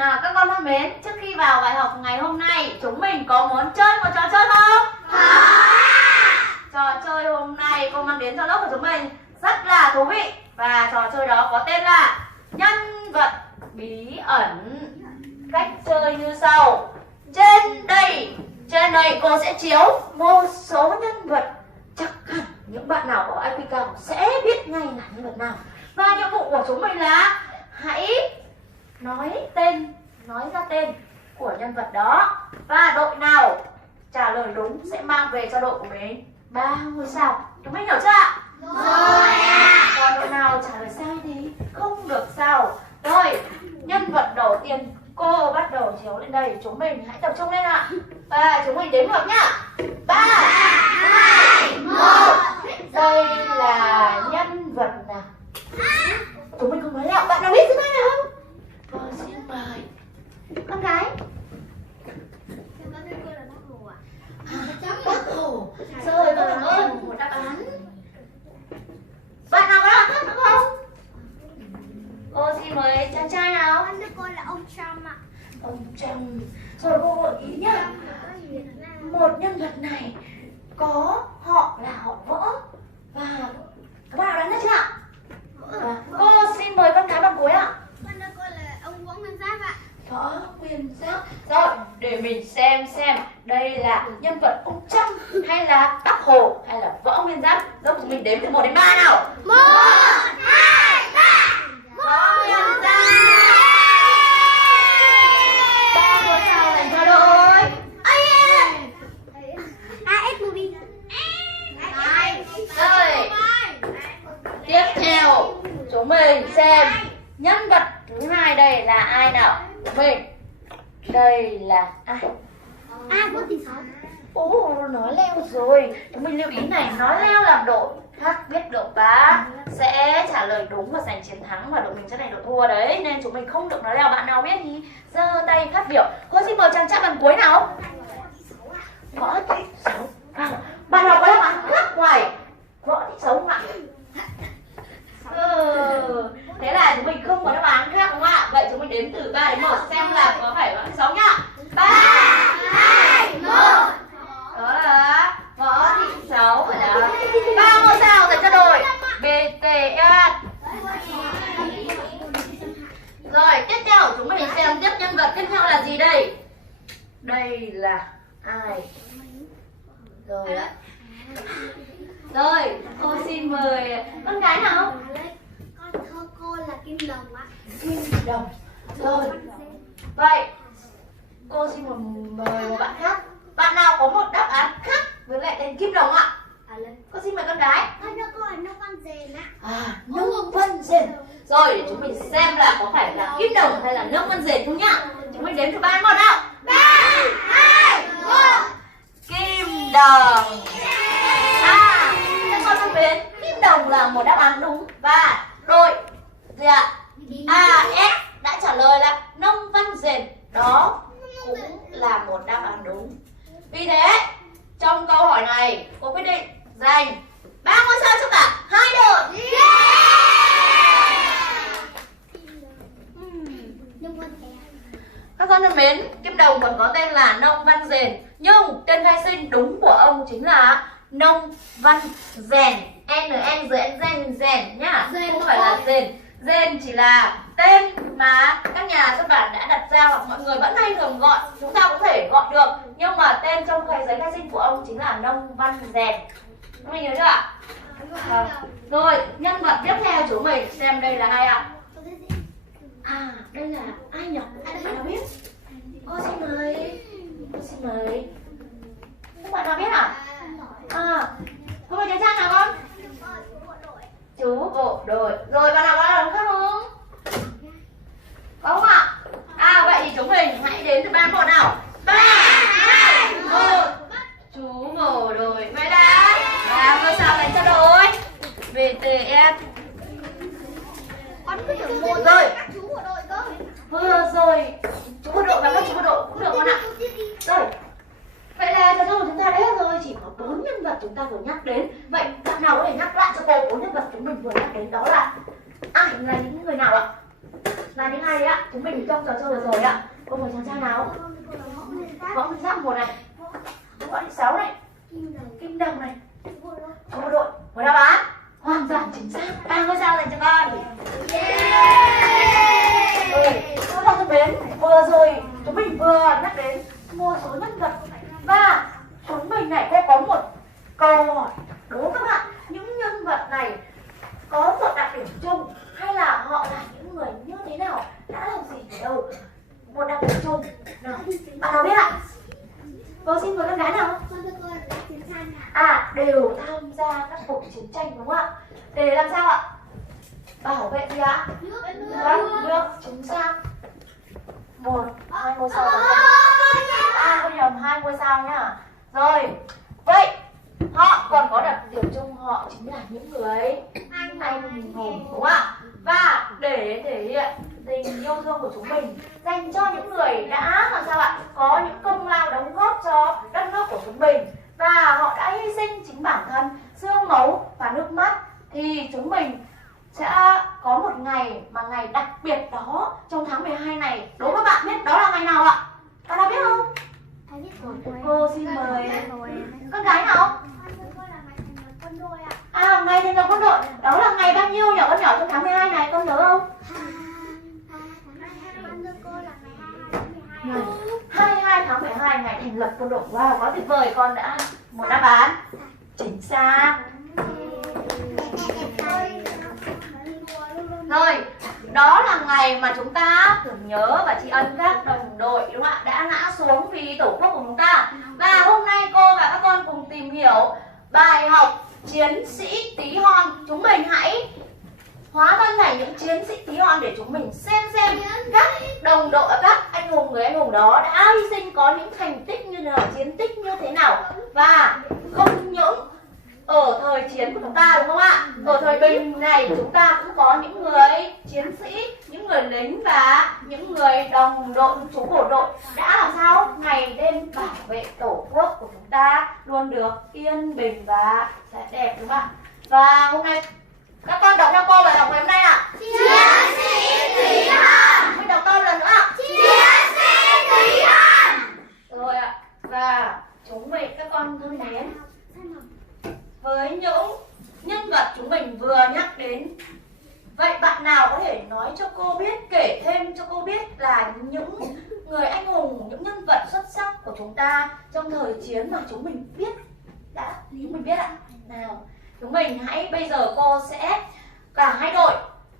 Các con thân mến, trước khi vào bài học ngày hôm nay, chúng mình có muốn chơi một trò chơi không? Có! Trò chơi hôm nay cô mang đến cho lớp của chúng mình rất là thú vị. Và trò chơi đó có tên là nhân vật bí ẩn. Cách chơi như sau. Trên đây cô sẽ chiếu một số nhân vật. Chắc hẳn những bạn nào có IQ cao sẽ biết ngay là nhân vật nào. Và nhiệm vụ của chúng mình là hãy nói ra tên của nhân vật đó. Và đội nào trả lời đúng sẽ mang về cho đội của mình 3 ngôi sao. Chúng mình hiểu chưa ạ? Rồi ạ. Còn đội nào trả lời sai thì không được sao. Rồi, nhân vật đầu tiên cô bắt đầu chiếu lên đây. Chúng mình hãy tập trung lên ạ. Và chúng mình đếm ngược nhá. 3, 2, 1. Đây là nhân vật nào? Chúng mình không nói lẹo. Bạn nào biết thứ hai nào không? Xin mời con gái. Bác Hồ. Rồi, con cảm ơn. Một đáp án. Bạn nào có đáp án khác nữa không? Cô xin mời chàng trai nào? Con cô là ông Trump ạ. Ông Trump. Rồi cô gợi ý nhá. Một nhân vật này có họ là họ Võ. Và các bạn nào đoán được chưa ạ? Cô xin mời con gái bằng cuối ạ. Con cô là ông Võ Nguyên Giáp ạ. Võ Nguyên Giáp. Rồi, để mình xem đây là nhân vật ông Trump hay là Bác Hồ hay là Võ Nguyên Giáp. Giúp chúng mình đếm từ 1 đến 3 nào. 1, 2, 3. Võ Nguyên Giáp. 3 ngôi sao dành cho đội AS Movie. Rồi, tiếp theo chúng mình xem nhân vật thứ hai đây là ai nào. Chúng mình đây là ai? Võ Thị Sáu. Nói leo rồi. Chúng mình lưu ý này, nói leo làm đội khác biết được và sẽ trả lời đúng và giành chiến thắng, và đội mình sẽ giành đội thua đấy, nên chúng mình không được nói leo. Bạn nào biết thì giơ tay phát biểu. Cô xin mời chàng trai bằng cuối nào. Võ Thị Sáu. Bạn nào có đáp án khác ngoài Võ Thị Sáu không ạ? Thế là chúng mình không có đáp án khác đúng không ạ? Vậy chúng mình đếm từ 3 đến 1 xem là có phải Võ Thị Sáu nhá. 3, 2, 1. Đó là Võ Thị Sáu rồi đó. 3 ngôi sao dành cho đội BTS. Rồi, tiếp theo chúng mình xem tiếp nhân vật tiếp theo là gì đây? Đây là ai? Rồi, cô xin mời con gái nào? Con thơ cô là Kim Đồng ạ. Kim Đồng. Rồi, vậy cô xin mời một bạn khác. Bạn nào có một đáp án khác với lại tên Kim Đồng ạ? Cô xin mời con gái. Con thơ cô là Nông Văn Dền ạ. Nông Văn Dền. Rồi, để chúng mình xem là có phải là Kim Đồng hay là Nông Văn Dền không nhá. Chúng mình đếm từ 3 đến 1 nào. 3, 2, 1. Kim Đồng. Các con thân mến, Kim Đồng là một đáp án đúng. Và đội gì ạ? AS đã trả lời là Nông Văn Dền. Đó cũng là một đáp án đúng. Vì thế, trong câu hỏi này, cô quyết định dành 3 ngôi sao cho cả hai đội. Các con thân mến, Kim Đồng còn có tên là Nông Văn Dền, nhưng tên khai sinh đúng của ông chính là Nông Văn Dền. N-N-G-N-G-N nhá, không phải là Dền. Dền chỉ là tên mà các nhà xuất bản đã đặt ra, hoặc mọi người vẫn hay thường gọi, chúng ta cũng có thể gọi được, nhưng mà tên trong giấy khai sinh của ông chính là Nông Văn Dền. Các mình nhớ chưa ạ? Rồi, nhân vật tiếp theo chúng mình xem đây là ai ạ? Đây là ai nhỉ? Bạn nào biết? Cô xin mời. Các bạn nào biết à? Cô mời chàng trai nào con? Chú bộ đội. Rồi, bạn nào có đáp án khác không? Có không ạ? Vậy thì chúng mình hãy đến từ 3 đến 1 nào. 3, 2, 1. Chú bộ đội may đá. 3 ngôi sao dành cho đội BTS. Con cứ tưởng một rồi. Các chú bộ đội cơ. Vừa rồi chú bộ đội và các chú bộ đội cũng được con ạ. Rồi, vậy là trò chơi của chúng ta đã hết rồi. Chỉ có 4 nhân vật chúng ta vừa nhắc đến. Vậy bạn nào có thể nhắc lại cho cô 4 nhân vật chúng mình vừa nhắc đến đó là ai, là những người nào ạ? là những ai đấy ạ? Chúng mình trong trò chơi vừa rồi ạ. Cô mời chàng trai nào? Võ Nguyên Giáp 1 này, Võ Thị 6 này, Kim Đồng này, có bộ đội. Một đáp án hoàn toàn chính xác. 3 ngôi sao dành cho con. Các bạn thân mến, vừa rồi chúng mình vừa nhắc đến một số nhân vật và chúng mình lại sẽ có một câu hỏi đố các bạn. Những nhân vật này có một đặc điểm chung hay là họ là những người như thế nào, đã làm gì ở đâu? Một đặc điểm chung nào, bạn nào biết ạ? Cô xin mời con gái nào? Đều tham gia các cuộc chiến tranh đúng không ạ? Để làm sao ạ? Bảo vệ gì ạ? Nước, chính xác. 1, 2 ngôi sao. Không nhầm, 2 ngôi sao nhá. Rồi, vậy họ còn có đặc điểm chung, họ chính là những người anh hùng đúng không ạ? Và để thể hiện tình yêu thương của chúng mình dành cho những người đã làm sao ạ? Có những công lao đóng góp cho đất nước của chúng mình và họ đã hy sinh chính bản thân, xương máu và nước mắt, thì chúng mình sẽ có một ngày mà ngày đặc biệt đó trong tháng 12 này. Đố các bạn biết đó là ngày nào ạ? Các bạn biết không? Cô xin mời con gái nào? Ngày thành lập quân đội. Đó là ngày bao nhiêu nhỉ con nhỏ trong tháng 12 này, con nhớ không? 22 tháng 12 ngày thành lập quân đội. Wow, quá tuyệt vời, con đã một đáp án chính xác. Rồi, đó là ngày mà chúng ta tưởng nhớ và tri ân các đồng đội đúng không ạ, đã ngã xuống vì tổ quốc của chúng ta. Và hôm nay cô và các con cùng tìm hiểu bài học chiến sĩ tí hon. Chúng mình hãy hóa thân thành những chiến sĩ tí hon để chúng mình xem các đồng đội, các anh hùng, người anh hùng đó đã hy sinh, có những thành tích như nào, chiến tích như thế nào. Và không những ở thời chiến của chúng ta đúng không ạ, ở thời bình này chúng ta cũng có những người chiến sĩ, những người lính và những người đồng đội, những chú bộ đội đã làm sao ngày đêm bảo vệ tổ quốc của chúng ta luôn được yên bình và sẽ đẹp đúng không ạ? Và hôm nay các con đọc cho cô bài học ngày hôm nay ạ. Chiến sĩ tí hon. Mình đọc câu lần nữa ạ. Chiến sĩ tí hon. Rồi ạ. Và chúng mình các con thân mến, với những nhân vật chúng mình vừa nhắc đến, vậy bạn nào có thể nói cho cô biết, kể thêm cho cô biết là những người anh hùng, những nhân vật xuất sắc của chúng ta trong thời chiến mà chúng mình biết ạ? Nào, chúng mình hãy, bây giờ cô sẽ cả hai đội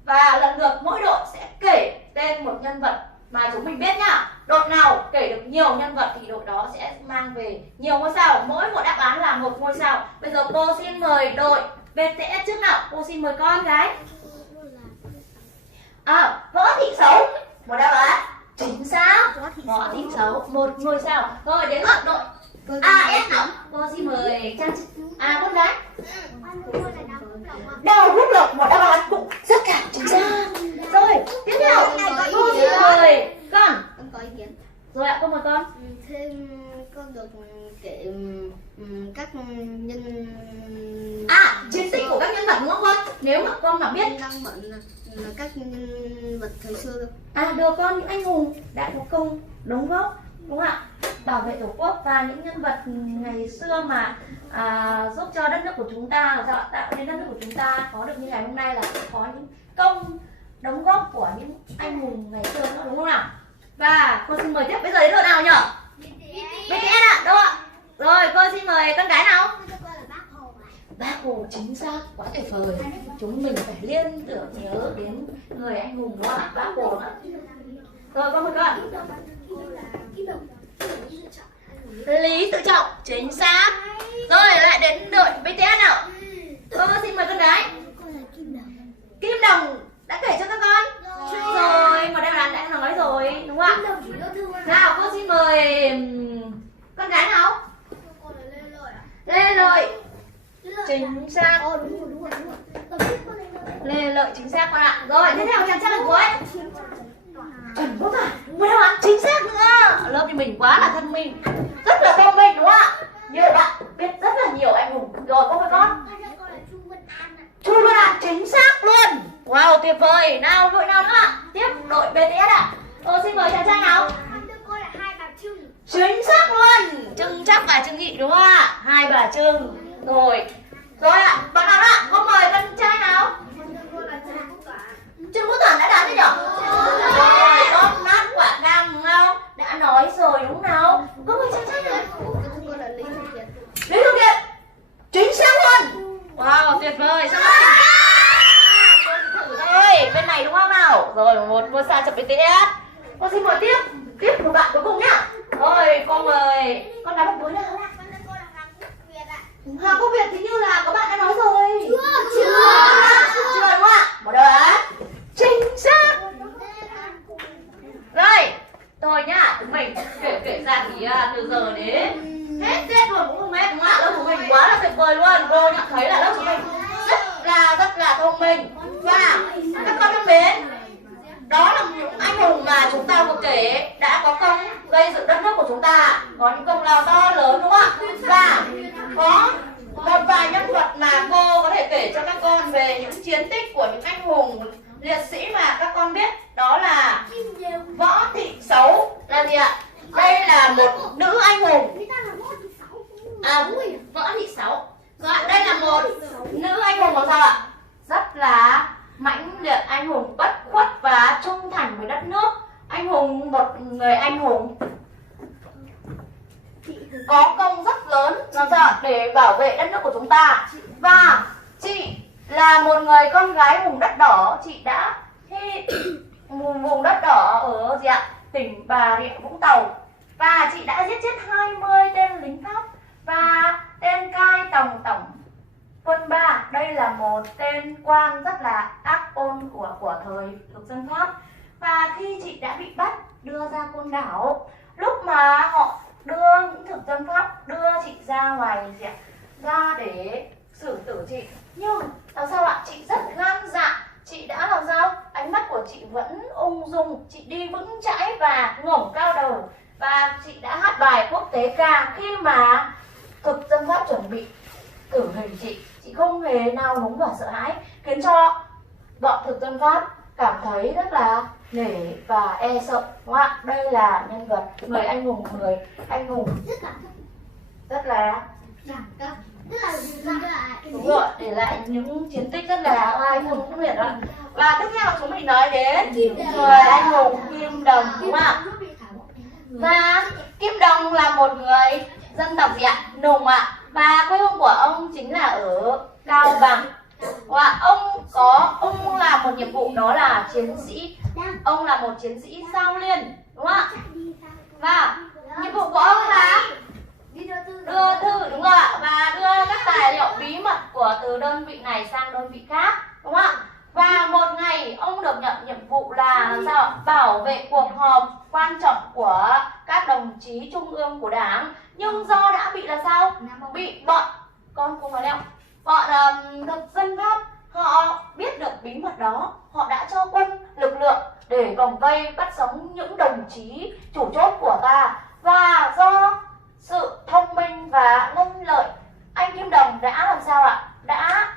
và lần lượt mỗi đội sẽ kể tên một nhân vật mà chúng mình biết nhá. Đội nào kể được nhiều nhân vật thì đội đó sẽ mang về nhiều ngôi sao, mỗi một đáp án là 1 ngôi sao. Bây giờ cô xin mời đội BTS trước nào. Cô xin mời con gái Võ Thị 6, một đáp án chính xác. Võ Thị 6, 1 ngôi sao. Rồi đến lượt đội AS nào. Cô xin mời con gái Đào Quốc Lộc, một đáp án cũng rất là chính xác. Rồi tiếp theo cô xin mời con. Con có ý kiến. Rồi ạ, cô mời con. Thêm con được kể các nhân chiến sĩ của các nhân vật đúng không con? Nếu mà con mà biết năng bận là các nhân vật thời xưa đâu. Được con, những anh hùng đã có công đóng góp đúng không ạ, bảo vệ tổ quốc, và những nhân vật ngày xưa mà giúp cho đất nước của chúng ta làm sao tạo nên đất nước của chúng ta có được như ngày hôm nay là có những công đóng góp của những anh hùng ngày xưa nữa đúng không nào? Và cô xin mời tiếp, bây giờ đến đội nào nhỉ? BTS ạ, đâu ạ? Rồi cô xin mời con gái nào? Bác Hồ, chính xác, quá tuyệt vời. Chúng mình phải liên tưởng nhớ đến người anh hùng đó ạ, Bác Hồ ạ. Rồi con mời con. Lý Tự Trọng, chính xác. Rồi lại đến đội BTS nào. Cô xin mời con gái Kim Đồng đã kể cho các con. Rồi, một đáp án đã nói rồi đúng không ạ? Nào cô xin mời con gái nào? Lê Lợi, chính xác. Lê Lợi chính xác con ạ. Rồi tiếp theo chàng trai lần cuối Trần Quốc Toản, một đáp án chính xác nữa. Lớp thì mình quá là thông minh, rất là thông minh đúng không ạ? Như bạn biết rất là nhiều anh hùng. Rồi cô với con Chu Văn An, chính xác luôn. Wow tuyệt vời. Nào đội nào nữa ạ? Tiếp đội nào? Cô là hai bà Trưng. Chính xác luôn. Trưng Chắc và Trưng Nhị đúng không ạ? Hai bà Trưng. Rồi. Rồi ạ. Bạn nào ạ? Có mời con trai nào? Cô là Trần Quốc Toản. Trương Quốc Toản đã đoán đấy nhở? Rồi, tóp nát quả cam đúng không? Đã nói rồi đúng không nào? Có mời chàng trai nào? Cô là Lý Thu Kiệt. Lý Thu Kiệt. Chính xác luôn. Wow, tuyệt vời. Sao cô thử thôi. Bên này đúng không nào? Rồi, một ngôi sao chụp BTS. Con xin mời tiếp. Tiếp một bạn cuối cùng nhá. Rồi, con mời. Con đá bóng cuối nào? Cô là Hoàng Quốc Việt ạ. Hoàng Quốc Việt thì như là có bạn đã nói rồi. Chưa. Chưa đúng không ạ? Một đáp án chính xác. Rồi, thôi nhá, chúng mình kể ra thì từ giờ đến hết Tết luôn cũng không hết đúng không ạ? Lớp chúng mình quá là tuyệt vời luôn. Cô nhận thấy là lớp chúng mình rất là thông minh. Và các con thân mến, đó là những anh hùng mà chúng ta vừa kể đã có công gây dựng đất nước của chúng ta, có những công lao to lớn đúng không ạ? Và có một vài nhân vật mà cô có thể kể cho các con về những chiến tích của những anh hùng liệt sĩ mà các con biết, đó là Võ Thị Sáu là gì ạ? Đây là một nữ anh hùng. Võ Thị Sáu. Rồi, đây là một nữ anh hùng làm sao ạ? Rất là mãnh liệt, anh hùng bất khuất và trung thành với đất nước. Anh hùng, một người anh hùng có công rất lớn làm sao để bảo vệ đất nước của chúng ta. Và chị là một người con gái vùng đất đỏ. Chị đã vùng đất đỏ ở gì ạ? Tỉnh Bà Rịa Vũng Tàu. Và chị đã giết chết 20 tên lính Pháp và tên cai tổng quân 3. Đây là một tên quan rất là ác ôn của thời thực dân Pháp. Và khi chị đã bị bắt đưa ra Côn Đảo, lúc mà họ đưa những thực dân Pháp đưa chị ra ngoài ra để xử tử chị, nhưng làm sao ạ? Chị rất gan dạ. Chị đã làm sao? Ánh mắt của chị vẫn ung dung, chị đi vững chãi và ngẩng cao đầu. Và chị đã hát bài quốc tế ca khi mà thực dân Pháp chuẩn bị tử hình chị. Chị không hề nao núng và sợ hãi, khiến cho bọn thực dân Pháp cảm thấy rất là nể và e sợ, đúng không ạ? Đây là nhân vật người anh hùng rất là đúng rồi, để lại những chiến tích rất là oai hùng khốc liệt đó. Và tiếp theo chúng mình nói đến người anh hùng Kim Đồng, đúng không ạ? Và Kim Đồng là một người dân tộc gì ạ? Nùng ạ. Và quê hương của ông chính là ở Cao Bằng. Và ông làm một nhiệm vụ, đó là chiến sĩ. Ông là một chiến sĩ Sao Liên, đúng không ạ? Và nhiệm vụ của ông là đưa thư, đúng không ạ? Và đưa các tài liệu bí mật từ đơn vị này sang đơn vị khác, đúng không ạ? Và một ngày ông được nhận nhiệm vụ là làm sao ạ? Bảo vệ cuộc họp quan trọng của các đồng chí trung ương của Đảng. Nhưng do đã bị là sao? Bị bọn thực dân Pháp họ biết được bí mật đó. Họ đã cho quân lực lượng để vòng vây bắt sống những đồng chí chủ chốt của ta. Và do sự thông minh và lanh lợi, anh Kim Đồng đã làm sao ạ? Đã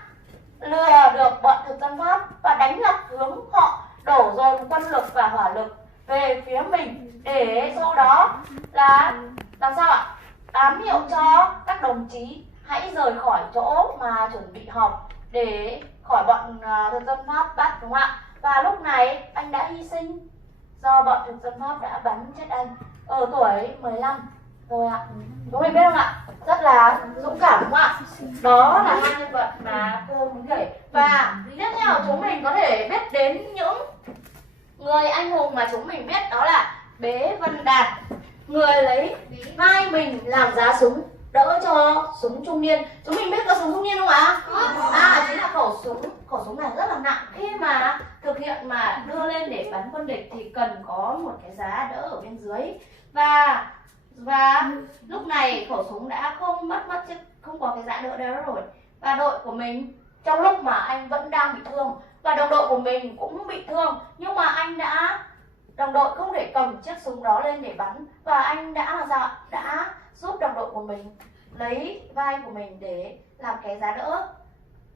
lừa được bọn thực dân Pháp và đánh lạc hướng họ đổ dồn quân lực và hỏa lực về phía mình, để sau đó là làm sao ạ? Ám hiệu cho các đồng chí hãy rời khỏi chỗ mà chuẩn bị họp để khỏi bọn thực dân Pháp bắt, đúng không ạ? Và lúc này anh đã hy sinh do bọn thực dân Pháp đã bắn chết anh ở tuổi 15 rồi ạ. Chúng mình biết không ạ? Rất là dũng cảm, đúng không ạ? Đó là hai nhân vật mà cô muốn kể. Và tiếp theo chúng mình có thể biết đến những người anh hùng mà chúng mình biết, đó là Bế Vân Đạt, người lấy vai mình làm giá súng đỡ cho súng trung niên. Chúng mình biết có súng trung niên không ạ? Chính là khẩu súng này rất là nặng. Khi mà thực hiện mà đưa lên để bắn quân địch thì cần có một cái giá đỡ ở bên dưới. Và lúc này khẩu súng đã không có cái giá đỡ đó rồi. Và đội của mình trong lúc mà anh vẫn đang bị thương và đồng đội của mình cũng bị thương, nhưng mà đồng đội không thể cầm chiếc súng đó lên để bắn, và anh đã làm sao? Đã giúp đồng đội của mình lấy vai của mình để làm cái giá đỡ,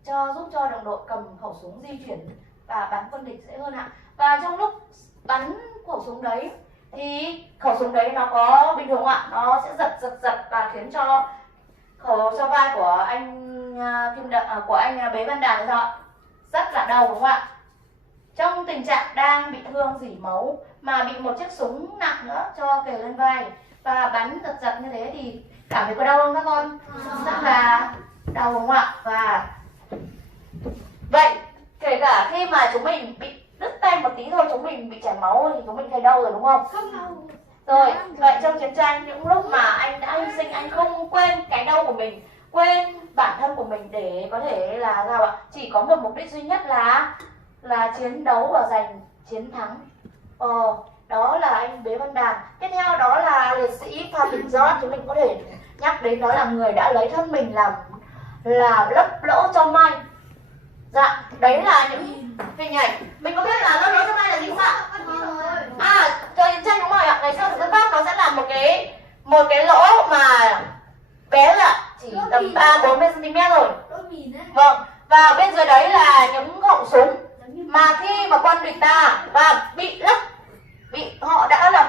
giúp cho đồng đội cầm khẩu súng di chuyển và bắn quân địch dễ hơn ạ. Và trong lúc bắn khẩu súng đấy thì khẩu súng đấy nó có bình thường không ạ? Nó sẽ giật và khiến cho vai của anh của anh Bế Văn Đàn sao ạ? Rất là đau đúng không ạ? Trong tình trạng đang bị thương rỉ máu mà bị một chiếc súng nặng nữa cho kề lên vai và bắn giật như thế thì cảm thấy có đau không các con? Rất là đau đúng không ạ? Và vậy kể cả khi mà chúng mình bị đứt tay một tí thôi, chúng mình bị chảy máu thì chúng mình thấy đau rồi đúng không? Rồi, vậy trong chiến tranh những lúc mà anh đã hy sinh, anh không quên cái đau của mình, quên bản thân của mình để có thể là sao ạ? Chỉ có một mục đích duy nhất là chiến đấu và giành chiến thắng. Đó là anh Bế Văn Đàn. Tiếp theo đó là liệt sĩ Phan Đình Giót, chúng mình có thể nhắc đến đó là người đã lấy thân mình làm lấp lỗ cho Mai. Dạ, đấy là những hình ảnh. Mình có biết là lấp lỗ cho Mai là gì không ạ? Thời chiến tranh đúng rồi ạ. Ngày xưa thực dân Pháp nó sẽ làm một cái lỗ mà bé là chỉ tầm 3-40 cm rồi. Vâng, và bên dưới đấy là những họng súng mà khi mà quân địch ta và họ đã làm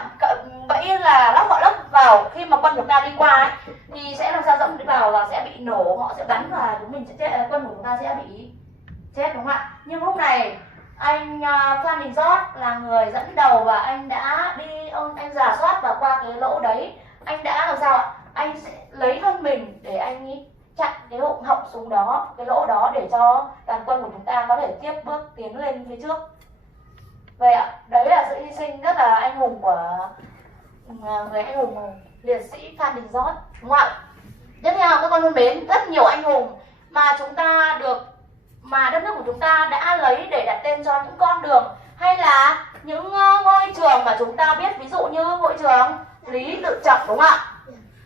bẫy là họ lắp vào khi mà quân của ta đi qua ấy, thì sẽ làm sao dẫm đi vào là sẽ bị nổ, họ sẽ bắn và chúng mình sẽ chết, quân của chúng ta sẽ bị chết đúng không ạ? Nhưng lúc này anh Phan Đình Giót là người dẫn đầu và anh đã anh rà soát và qua cái lỗ đấy anh đã làm sao ạ? Anh sẽ lấy thân mình để anh chặn cái họng súng đó, cái lỗ đó để cho đoàn quân của chúng ta có thể tiếp bước tiến lên phía trước. Vậy ạ, đấy là sự hy sinh rất là anh hùng của người anh hùng liệt sĩ Phan Đình Giót đúng không ạ? Tiếp theo các con thân mến, rất nhiều anh hùng mà đất nước của chúng ta đã lấy để đặt tên cho những con đường hay là những ngôi trường mà chúng ta biết, ví dụ như ngôi trường Lý Tự Trọng đúng không ạ?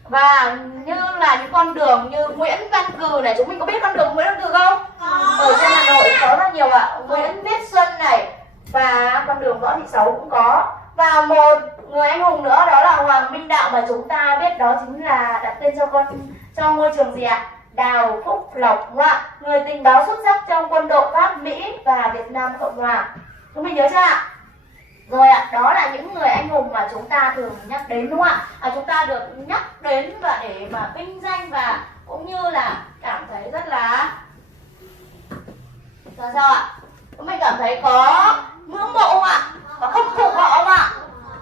Và như là những con đường như Nguyễn Văn Cừ này, chúng mình có biết con đường Nguyễn Văn Cừ không? Ở trên Hà Nội có rất nhiều ạ. Nguyễn Viết Xuân này và con đường Võ Thị Sáu cũng có. Và một người anh hùng nữa đó là Hoàng Minh Đạo mà chúng ta biết đó chính là đặt tên cho ngôi trường gì ạ? Đào Phúc Lộc đúng không ạ? Người tình báo xuất sắc trong quân đội Pháp, Mỹ và Việt Nam Cộng Hòa. Chúng mình nhớ chưa ạ? Rồi ạ, đó là những người anh hùng mà chúng ta thường nhắc đến đúng không ạ? Chúng ta được nhắc đến và để mà vinh danh và cũng như là cảm thấy rất là sao ạ? Chúng mình cảm thấy có ngưỡng mộ không ạ? Và khâm phục họ không ạ?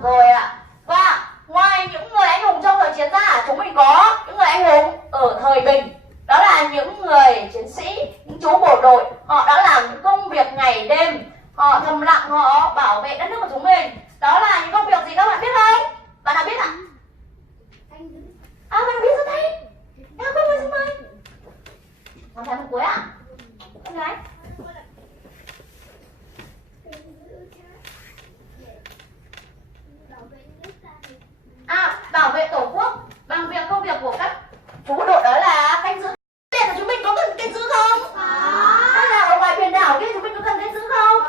Rồi ạ. Và ngoài những người anh hùng trong thời chiến ra, chúng mình có những người anh hùng ở thời bình. Đó là những người chiến sĩ, những chú bộ đội, họ đã làm những công việc ngày đêm, họ thầm lặng, họ bảo vệ đất nước của chúng mình. Đó là những công việc gì các bạn biết không? Bạn nào biết ạ? Bạn biết rồi đây. Nào con ơi, xin mời. Ngón tay một cuối ạ. Con gái. Bảo vệ tổ quốc bằng công việc của các chú bộ đội đó là canh giữ. Biển của chúng mình có cần canh giữ không? Hay là ở ngoài biển đảo kia chúng mình có cần canh giữ không?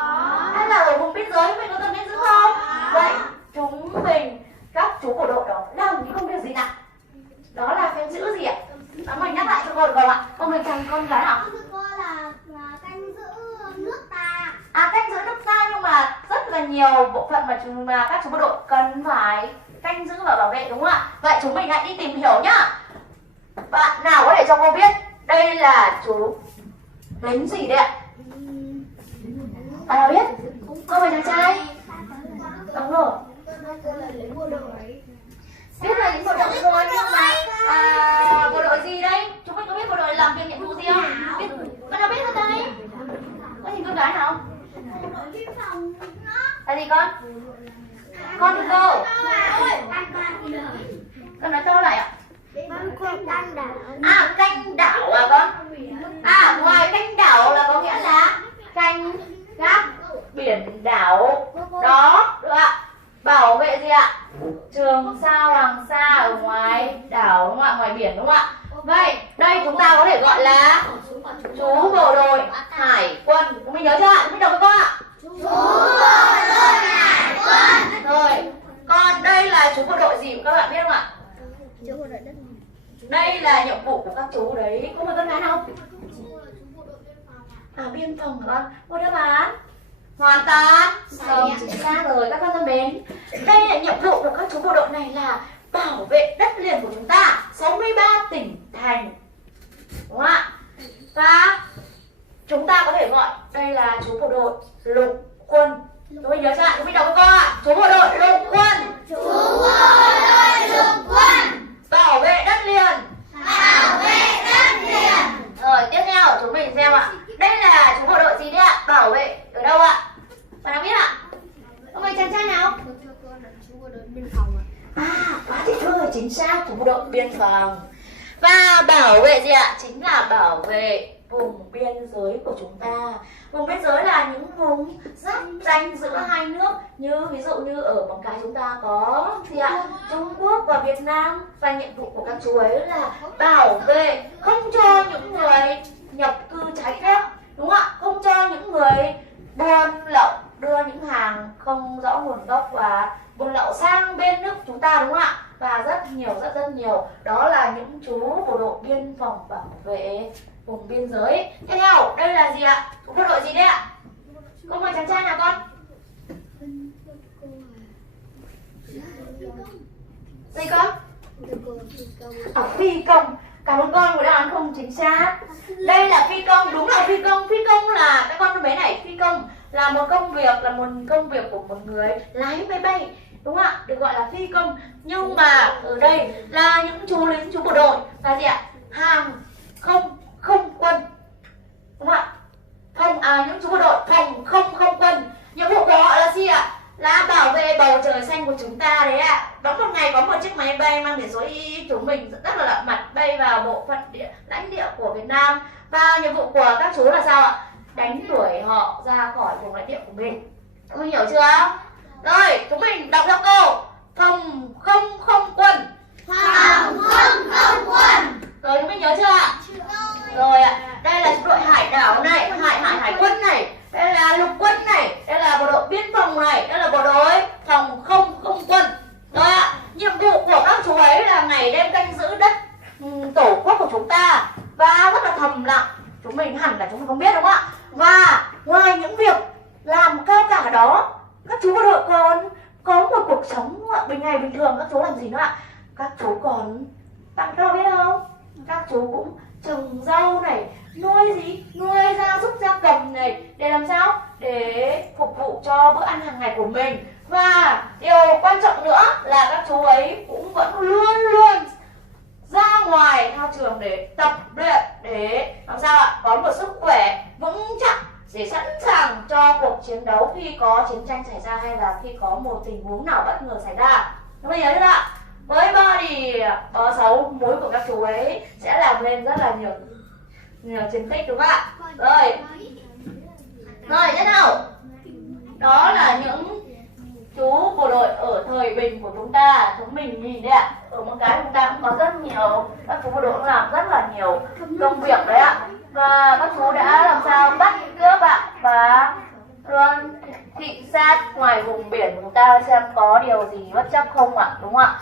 Hay là ở vùng biên giới chúng mình có cần canh giữ không? Vậy chúng mình, các chú bộ đội đó làm những công việc gì nào? Đó là canh giữ gì ạ? Mình nhắc lại cho cô được không ạ? Mình chàng con gái nào? Cô là canh giữ nước ta. Canh giữ nước ta, nhưng mà rất là nhiều bộ phận mà các chú bộ đội cần phải canh giữ và bảo vệ đúng không ạ? Vậy chúng mình hãy đi tìm hiểu nhá. Bạn nào có thể cho cô biết đây là chú lính gì đấy ạ? Bạn nào biết? Cô và chàng trai? Đúng rồi. Biết là những bộ đội rồi, nhưng mà bộ đội gì đây? Chúng mình có biết bộ đội làm việc nhiệm vụ gì không? Biết. Bạn nào biết ở đây? Có nhìn con gái nào? Là gì con? Con thì cô. Con nói to lại ạ. Canh đảo à con? Ngoài canh đảo là có nghĩa là canh gác biển đảo. Đó, được ạ. Bảo vệ gì ạ? Trường Sa Hoàng Sa ở ngoài đảo đúng không ạ? Ngoài biển đúng không ạ? Vậy, đây chúng ta có thể gọi là chú bộ đội hải quân. Chúng mình nhớ chưa ạ? Chúng mình đọc với con ạ. Chú bộ đội hải quân. Rồi, còn đây là chú bộ đội gì các bạn biết không ạ? Chú bộ đội đất. Đây là nhiệm vụ của các chú đấy. Có một con gái nào? Biên phòng hả con? Một đáp án. Hoàn toàn không, chính xác rồi các con thân mến. Đây là nhiệm vụ của các chú bộ đội này là bảo vệ đất liền của chúng ta, 63 tỉnh thành, đúng không ạ? Và chúng ta có thể gọi đây là chú bộ đội lục quân. Chúng mình nhớ chưa ạ? Chúng mình đọc với con ạ. Chú bộ đội lục quân. Chú bộ đội lục quân. Bảo vệ đất liền. Bảo vệ đất liền. Rồi tiếp theo chúng mình xem ạ. Đây là chú bộ đội gì đấy ạ? Bảo vệ ở đâu ạ? Bạn nào biết ạ? Ông ơi chàng trai nào? Thưa con là chú bộ đội biên phòng ạ. Quá tuyệt vời, chính xác, chú bộ đội biên phòng. Và bảo vệ gì ạ? Chính là bảo vệ vùng biên giới của chúng ta. Vùng biên giới là những vùng giáp ranh giữa hai nước, như ví dụ như ở Móng Cái chúng ta có gì ạ? Trung Quốc và Việt Nam. Và nhiệm vụ của các chú ấy là bảo vệ không cho những người nhập cư trái phép, đúng không ạ? Không cho những người buôn lậu đưa những hàng không rõ nguồn gốc và buôn lậu sang bên nước chúng ta, đúng không ạ? Và rất nhiều đó là những chú bộ đội biên phòng bảo vệ vùng biên giới. Tiếp theo đây là gì ạ? Chú bộ đội gì đấy ạ? Có mời chàng trai nào con? Gì con? Phi công. Cảm ơn con của đáp án không chính xác. Đây là phi công, đúng là phi công. Phi công là các con bé này, phi công là một công việc của một người lái máy bay, đúng không ạ? Được gọi là phi công. Nhưng mà ở đây là những chú lính, chú bộ đội là gì ạ? Hàng không quân, đúng không ạ? Những chú bộ đội phòng không quân. Nhiệm vụ của họ là gì ạ? Là bảo vệ bầu trời xanh của chúng ta đấy ạ. Đó, một ngày có một chiếc máy bay mang biển số Y chúng mình rất là lạ mặt bay vào bộ phận lãnh địa của Việt Nam. Và nhiệm vụ của các chú là sao ạ? Đánh đuổi họ ra khỏi vùng lãnh địa của mình. Các mình hiểu chưa? Rồi, chúng mình đọc theo câu phòng không quân. Phòng không quân. Rồi, chúng mình nhớ chưa ạ? Rồi ạ, đây là đội hải đảo này, hải quân này, đây là lục quân này, đây là bộ đội biên phòng này, đây là bộ đội phòng không quân. Rồi ạ, nhiệm vụ của các chú ấy là ngày đêm canh giữ đất tổ quốc của chúng ta và rất là thầm lặng. Chúng mình hẳn là chúng mình không biết, đúng không ạ? Và ngoài những việc làm cao cả đó, các chú bộ đội còn có một cuộc sống bình thường. Các chú làm gì nữa ạ? Các chú còn tặng rau, biết không? Các chú cũng trồng rau này, nuôi gia súc gia cầm này, để làm sao? Để phục vụ cho bữa ăn hàng ngày của mình. Và điều quan trọng nữa là các chú ấy cũng vẫn luôn ra ngoài thao trường để tập luyện, để làm sao ạ? Có một sức khỏe vững chắc để sẵn sàng cho cuộc chiến đấu khi có chiến tranh xảy ra hay là khi có một tình huống nào bất ngờ xảy ra. Các bạn nhớ chưa ạ? Với body 6 múi của các chú ấy sẽ làm lên rất là nhiều chiến tích, đúng không ạ? Rồi tiếp nào. Đó là những chú bộ đội ở thời bình của chúng ta. Chúng mình nhìn đấy ạ, ở một cái chúng ta cũng có rất nhiều các chú bộ đội cũng làm rất là nhiều công việc đấy ạ. Và các chú đã làm sao bắt cướp ạ, và luôn thị sát ngoài vùng biển của chúng ta xem có điều gì bất chấp không ạ, đúng không ạ?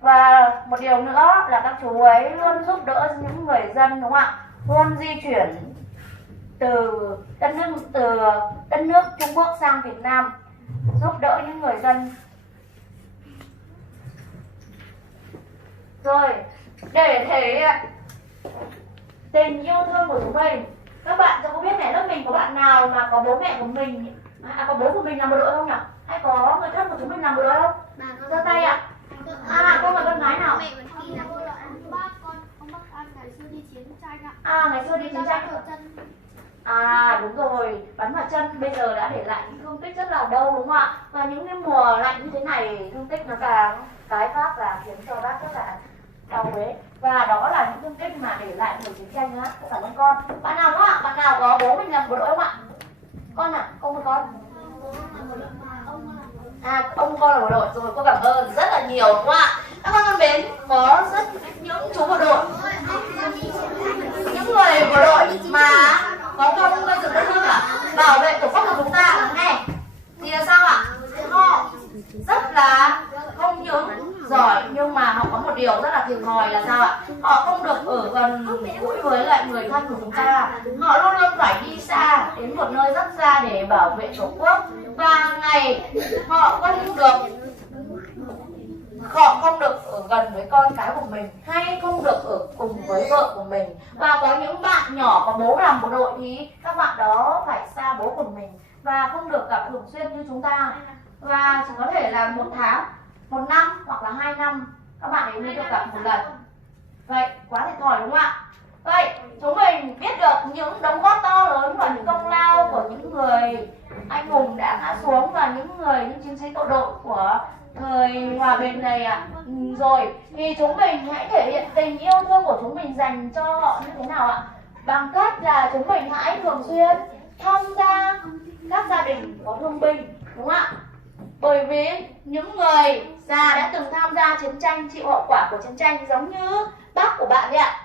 Và một điều nữa là các chú ấy luôn giúp đỡ những người dân, đúng không ạ? Luôn di chuyển từ đất nước Trung Quốc sang Việt Nam, giúp đỡ những người dân. Rồi, để thể hiện tình yêu thương của chúng mình, các bạn cho cô biết này, lớp mình có bạn nào mà có bố mẹ của mình, có bố của mình làm bộ đội không nhỉ? Hay có người thân của chúng mình làm bộ đội không? Giơ tay ạ. Có người con gái nào? Ngày xưa đi chiến tranh. Đúng rồi, bắn vào chân, bây giờ đã để lại những thương tích rất là đau, đúng không ạ? Và những cái mùa lạnh như thế này, thương tích nó càng tái phát và khiến cho bác rất là đau đấy. Và đó là những thương tích mà để lại của chiến tranh á. Cảm ơn con. Bạn nào nữa ạ? Bạn nào có bố mình làm bộ đội không ạ? Con à? Không có con. Ông con là bộ đội rồi, cô cảm ơn rất là nhiều, đúng không ạ? Các con thân mến, có rất những chú bộ đội, những người bộ đội mà có công gây dựng đất nước ạ, bảo vệ tổ quốc của chúng ta này thì là sao ạ? Họ rất là không những giỏi, nhưng mà họ có một điều rất là thiệt thòi là sao ạ? Họ không được ở gần gũi với lại người thân của chúng ta. Họ luôn luôn phải đi xa, đến một nơi rất xa để bảo vệ tổ quốc. Và hàng ngày họ không được ở gần với con cái của mình, hay không được ở cùng với vợ của mình. Và có những bạn nhỏ có bố làm bộ đội thì các bạn đó phải xa bố của mình và không được gặp thường xuyên như chúng ta. Và chỉ có thể là 1 tháng, 1 năm hoặc là 2 năm các bạn ấy mới được gặp một lần. Vậy quá thiệt thòi đúng không ạ? Vậy chúng mình biết được những đóng góp to lớn và những công lao của những người anh hùng đã ngã xuống và những chiến sĩ bộ đội của thời hòa bình này ạ. Rồi thì chúng mình hãy thể hiện tình yêu thương của chúng mình dành cho họ như thế nào ạ? Bằng cách là chúng mình hãy thường xuyên tham gia các gia đình có thương binh, đúng không ạ? Bởi vì những người già đã từng tham gia chiến tranh, chịu hậu quả của chiến tranh, giống như bác của bạn đấy ạ.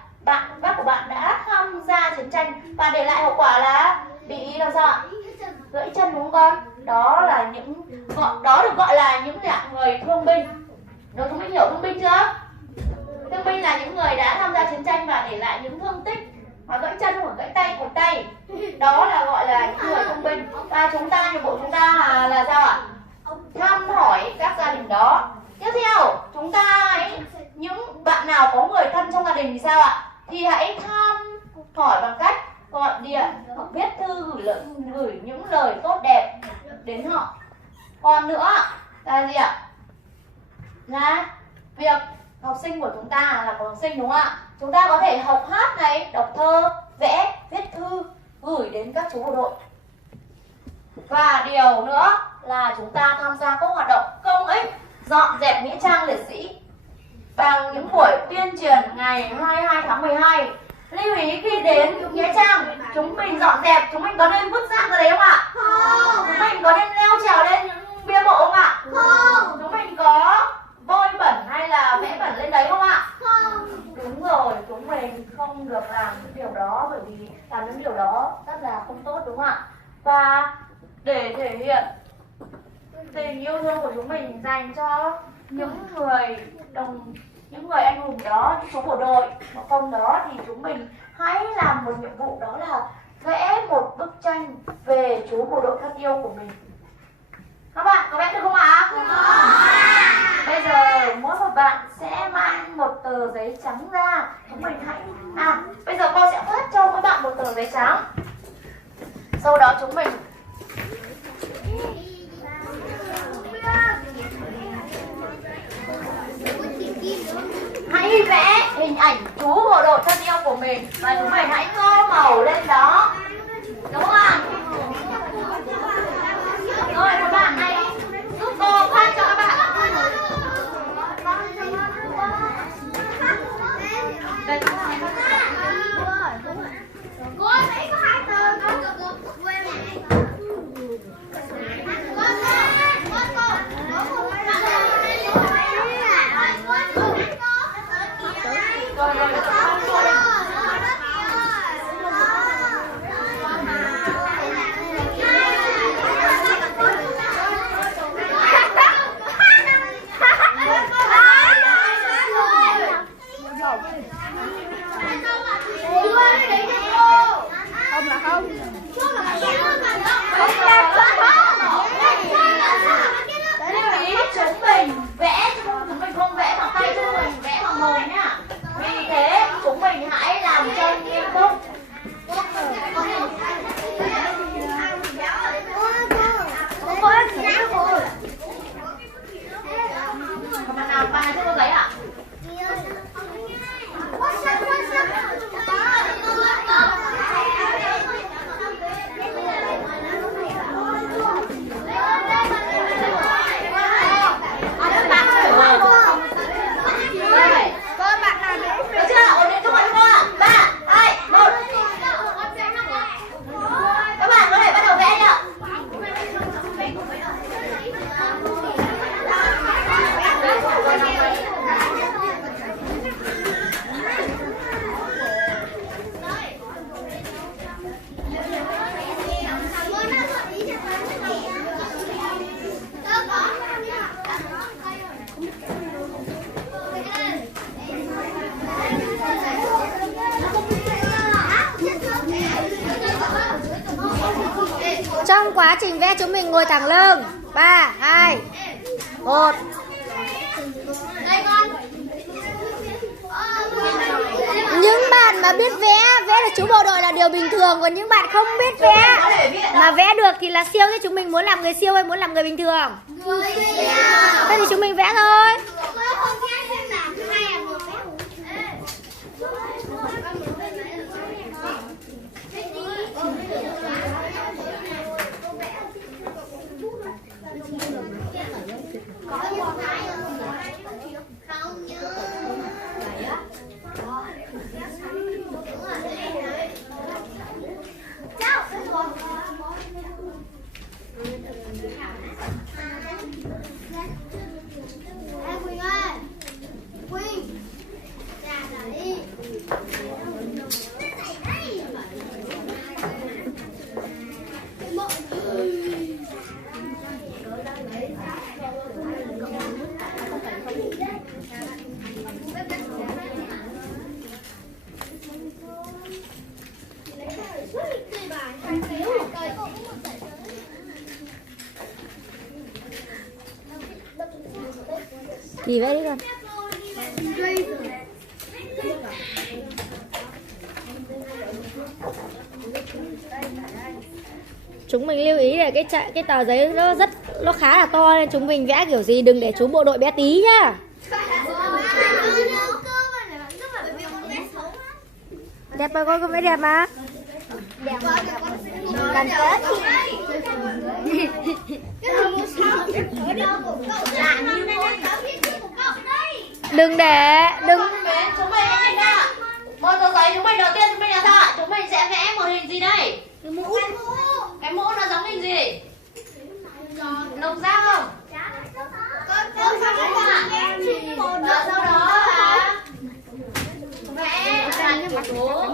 Bác của bạn đã tham gia chiến tranh và để lại hậu quả là bị làm sao ạ? Gãy chân, đúng không con? Đó được gọi là những dạng người thương binh. Rồi chúng mình hiểu thương binh chưa? Thương binh là những người đã tham gia chiến tranh và để lại những thương tích hoặc gãy chân hoặc gãy tay, cụt tay. Đó là gọi là những người thương binh. Và chúng ta, nhiệm vụ chúng ta là sao ạ? Thăm hỏi các gia đình đó. Tiếp theo, chúng ta hãy, những bạn nào có người thân trong gia đình thì sao ạ? Thì hãy thăm hỏi bằng cách gọi điện hoặc viết thư gửi những lời tốt đẹp đến họ. Còn nữa là gì ạ? Là việc học sinh của chúng ta là của học sinh, đúng không ạ? Chúng ta có thể học hát này, đọc thơ, vẽ, viết thư gửi đến các chú bộ đội. Và điều nữa là chúng ta tham gia các hoạt động công ích, dọn dẹp nghĩa trang liệt sĩ bằng những buổi tuyên truyền ngày 22 tháng 12. Lưu ý khi đến nghĩa trang, chúng mình dọn dẹp, chúng mình có nên vứt rác ra đấy không ạ? Không. Chúng mình có nên leo trèo lên những bia mộ không ạ? Không. Chúng mình có vôi bẩn hay là vẽ bẩn lên đấy không ạ? Không. Đúng rồi, chúng mình không được làm những điều đó, bởi vì làm những điều đó rất là không tốt, đúng không ạ? Và để thể hiện tình yêu thương của chúng mình dành cho những người anh hùng đó, những chú bộ đội mà không đó, thì chúng mình hãy làm một nhiệm vụ, đó là vẽ một bức tranh về chú bộ đội thân yêu của mình. Các bạn có vẽ được không ạ? Bây giờ mỗi một bạn sẽ mang một tờ giấy trắng ra. Chúng mình hãy bây giờ cô sẽ phát cho các bạn một tờ giấy trắng. Sau đó chúng mình hãy vẽ hình ảnh chú bộ đội thân yêu của mình và chúng mình hãy tô màu lên đó, đúng không ạ? Rồi các bạn hãy giúp cô phát cho các bạn. Đây, cô thấy có 2 tờ quên lại. Không là không. Chúng mình vẽ, chúng mình không vẽ bằng tay, chúng mình vẽ bằng mồm nhá. Vì thế chúng mình hãy làm cho nghiêm túc. Bạn nào chưa có giấy ạ? Trong quá trình vẽ chúng mình ngồi thẳng lưng. 3, 2, 1. Đây con. Những bạn mà biết vẽ được chú bộ đội là điều bình thường. Còn những bạn không biết vẽ mà vẽ được thì là siêu. Thế chúng mình muốn làm người siêu hay muốn làm người bình thường? Thế thì chúng mình vẽ thôi. Thì vẽ đi con. Chúng mình lưu ý là cái tờ giấy nó khá là to nên chúng mình vẽ kiểu gì đừng để chú bộ đội bé tí nhá. Đẹp mà con vẽ đẹp mà. Đẹp gần Tết. Đừng Chúng mình nhìn ạ. Một tờ giấy chúng mình đầu tiên chúng mình là sao ạ? Chúng mình sẽ vẽ một hình gì đây? Cái mũ nó giống hình gì? Lông giác không? Sau đó là vẽ thành số.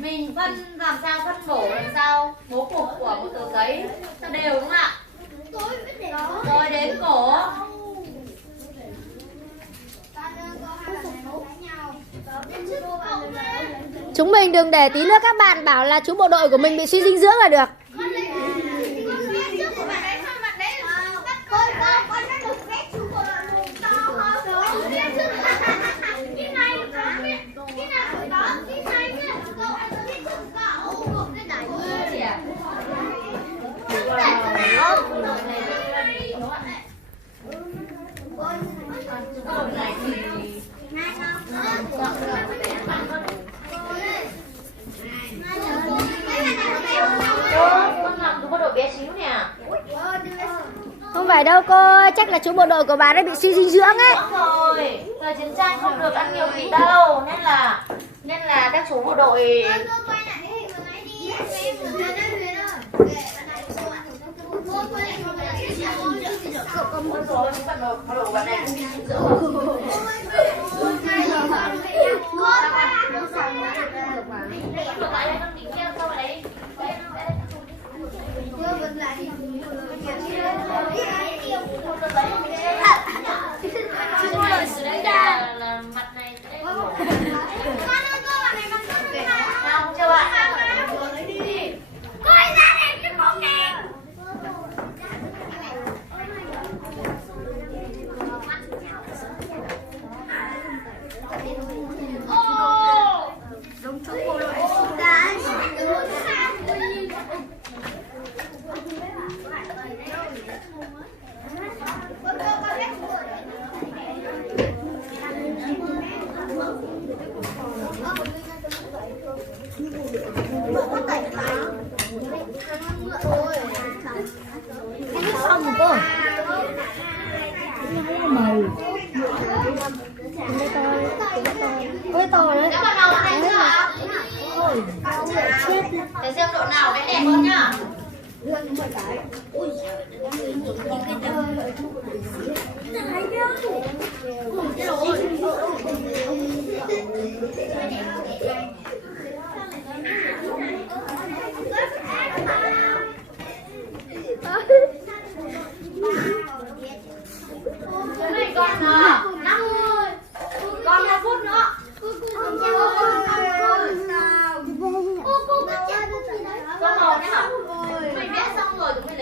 Mình phân làm sao phân bổ làm sao bố cục của một tờ giấy cho đều đúng không ạ? Rồi đến cổ. Chúng mình đừng để tí nữa các bạn bảo là chú bộ đội của mình bị suy dinh dưỡng là được. Con làm chú bộ đội bé xíu nè. Không phải đâu cô ơi, chắc là chú bộ đội của bà ấy bị suy dinh dưỡng ấy. Đúng rồi, thời chiến tranh không được ăn nhiều thịt đâu nên là các chú bộ đội là mặt này không chưa bạn? Xong rồi cô. Màu. Ôi to đấy. Nếu mà đầu này chưa ạ? Để xem độ nào vẽ đẹp hơn nhá. Chúng mình còn 5 phút nữa. Có màu đấy hả? Mình vẽ xong rồi chúng mình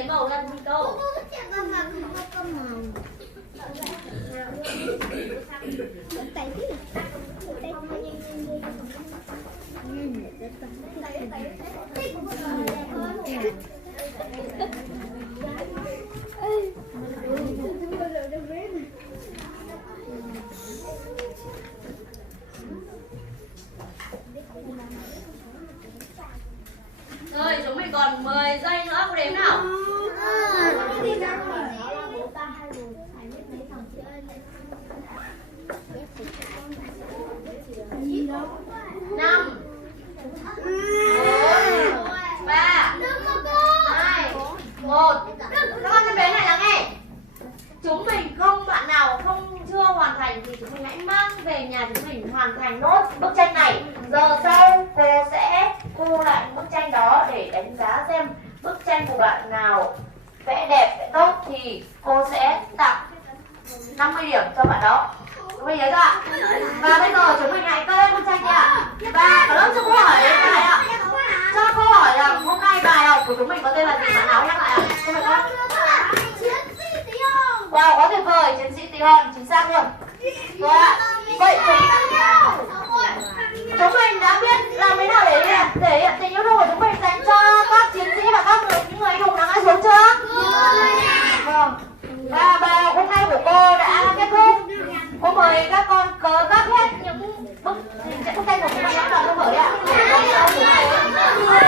Rồi chúng mình còn 10 giây nữa, có đếm nào? 5 4 3 2 1. Các con thân mến này lắng nghe. Chúng mình không bạn nào không chưa hoàn thành thì chúng mình hãy mang về nhà chúng mình hoàn thành nốt bức tranh này. Giờ sau cô sẽ thu lại bức tranh đó để đánh giá xem bức tranh của bạn nào vẽ đẹp, vẽ tốt thì cô sẽ tặng 50 điểm cho bạn đó. Các bạn nhớ chưa ạ? Và bây giờ chúng mình hãy kê lên bức tranh đi ạ. Và cả lớp cho cô hỏi đến này ạ. Cho cô hỏi là hôm nay bài học của chúng mình có tên là gì? Bạn nào nhắc lại ạ? Cô phải không? Wow, quá tuyệt vời, chiến sĩ tí hon, chính xác luôn. Rồi ạ. Vậy chúng mình đã biết làm thế nào để thể hiện tình yêu thương của chúng mình dành cho các chiến sĩ và các những người anh hùng đang ngã xuống chưa? Vâng. Và bài học hôm nay của cô đã kết thúc. Cô mời các con cớ gấp hết những bức tranh của chúng mình đã làm cho vở ạ.